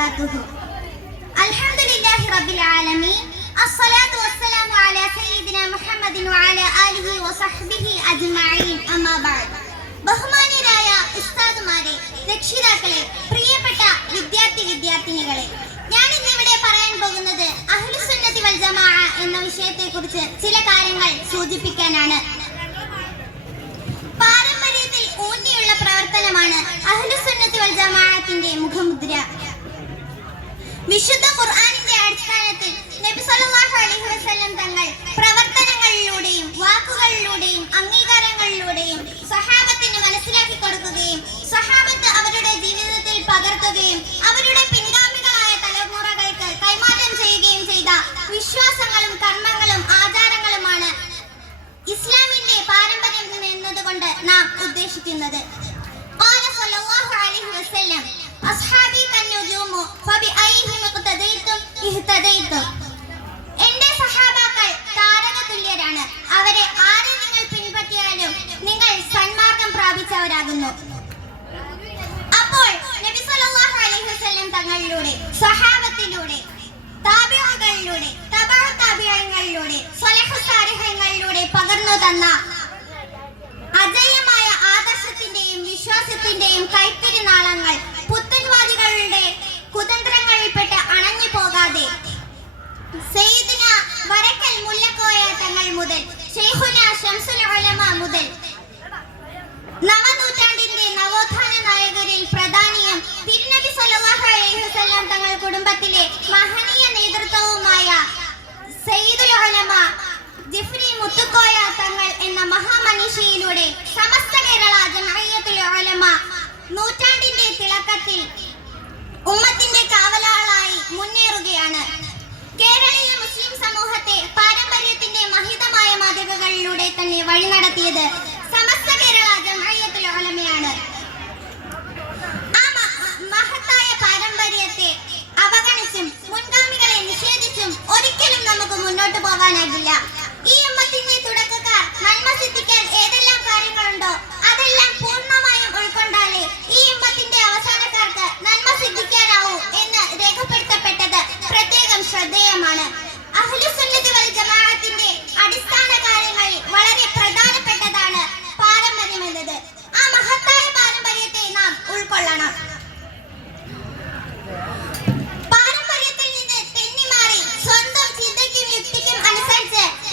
وبركاته الحمد لله رب العالمين الصلاة والسلام على سيدنا محمد وعلى آله وصحبه أجمعين أما بعد ബഹുമാന്യരായ ഉസ്താദുമാരെ രക്ഷിതാക്കളെ പ്രിയപ്പെട്ട വിദ്യാർത്ഥി വിദ്യാർത്ഥിനികളെ ഞാൻ ഇന്നിവിടെ പറയാൻ പോകുന്നത് അഹ്ലുസുന്നത്തി വൽ ജമാഅ എന്ന വിഷയത്തെക്കുറിച്ച് ചില കാര്യങ്ങൾ സൂചിപ്പിക്കാനാണ് പാരമ്പര്യത്തിൽ ഊന്നിയുള്ള പ്രവർത്തനമാണ് അഹ്ലുസുന്നത്തി വൽ ജമാഅത്തിന്റെ മുഖമുദ്ര വിശുദ്ധ ഖുർആാനിന്റെ അടിസ്ഥാനത്തിൽ നബി സല്ലല്ലാഹു അലൈഹി വസല്ലം തങ്ങൾ പ്രവർത്തനങ്ങളിലൂടെയും വാക്കുകളിലൂടെയും അംഗീകാരങ്ങളിലൂടെയും സഹാബത്തിന് മനസ്സിലാക്കി കൊടുക്കുകയും സഹാബത്ത് അവരുടെ ജീവിതത്തിൽ പകർത്തുകയും തദയിത്തു എന്റെ സഹാബാക്കൾ താരകതുല്യരാണ്. അവരെ ആരെ നിങ്ങൾ പിൻപറ്റിയാലും നിങ്ങൾ സന്മാർഗം പ്രാപിച്ചവരാകുന്നു. അപ്പോൾ നബി സല്ലല്ലാഹു അലൈഹി വസല്ലം തങ്ങളിലൂടെ സഹാബത്തിലൂടെ താബിഅകളിലൂടെ തബഅ താബിഅകളിലൂടെ സ്വലഹ പകർന്നു തന്ന അജയമായ ആദർശത്തിന്റെയും വിശ്വാസത്തിന്റെയും കൈത്തിരി നാളങ്ങൾ വരക്കൽ മുല്ലക്കോയ തങ്ങൾ മുതൽ ഷെയ്ഖുന ശംസുൽ ഉലമ മുതൽ. നവനൂറ്റാണ്ടിന്റെ നവോത്ഥാന നായകരിൽ പ്രധാനിയും തിരുനബി സല്ലല്ലാഹു അലൈഹി വസല്ലം തങ്ങൾ കുടുംബത്തിലെ മഹനീയ നേതൃത്വവുമായ സയ്യിദുൽ ഉലമ ജിഫ്രി മുത്തുക്കോയ തങ്ങൾ എന്ന മഹാമനീഷിയിലൂടെ സമസ്ത കേരള ജമഅയ്യത്തുൽ ഉലമ നൂറ്റാണ്ടിന്റെ തന്നെ വഴി നടത്തിയത് സമസ്ത കേരള ജമഅയ്യത്തുൽ ഉലമയാണ്. ആ മഹത്തായ പാരമ്പര്യത്തെ അവഗണിച്ചും മുൻഗാമികളെ നിഷേധിച്ചും ഒരിക്കലും നമുക്ക് മുന്നോട്ട് പോകാനാകില്ല. ഈ ഉമ്മത്തിന്റെ തുടക്കക്കാർ നന്മ സിദ്ധിക്കാൻ ഏതെല്ലാം കാര്യങ്ങളുണ്ടോ അതെല്ലാം പൂർണമായും ഉൾക്കൊണ്ടാലേ ഈ ഉമ്മത്തിന്റെ അവസാനക്കാർക്ക് നന്മ സിദ്ധിക്കാനാവൂ എന്ന് രേഖപ്പെടുത്തപ്പെട്ടത് പ്രത്യേകം ശ്രദ്ധേയമാണ്. ജമാഅത്തിന്റെ അടിസ്ഥാന കാര്യങ്ങളിൽ വളരെ പ്രധാനപ്പെട്ടതാണ് പാരമ്പര്യം ആ മഹത്തായ പാരമ്പര്യത്തെ നാം ഉൾക്കൊള്ളണം. പാരമ്പര്യത്തിൽ തെന്നിമാറി സ്വന്തം ചിന്തയ്ക്കും യുക്തിക്കും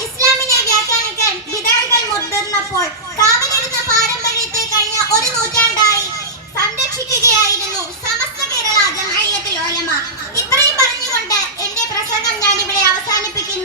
ഇസ്ലാമിനെ വ്യാഖ്യാനിക്കാൻ വിദഗ്ധകൾ മുതിർന്നപ്പോൾ കാവലിരുന്ന പാരമ്പര്യത്തെ ഒരു നൂറ്റാണ്ടായി സംരക്ഷിക്കുകയായിരുന്നു സമസ്ത കേരള ജമഅയ്യത്തുൽ ഉലമ.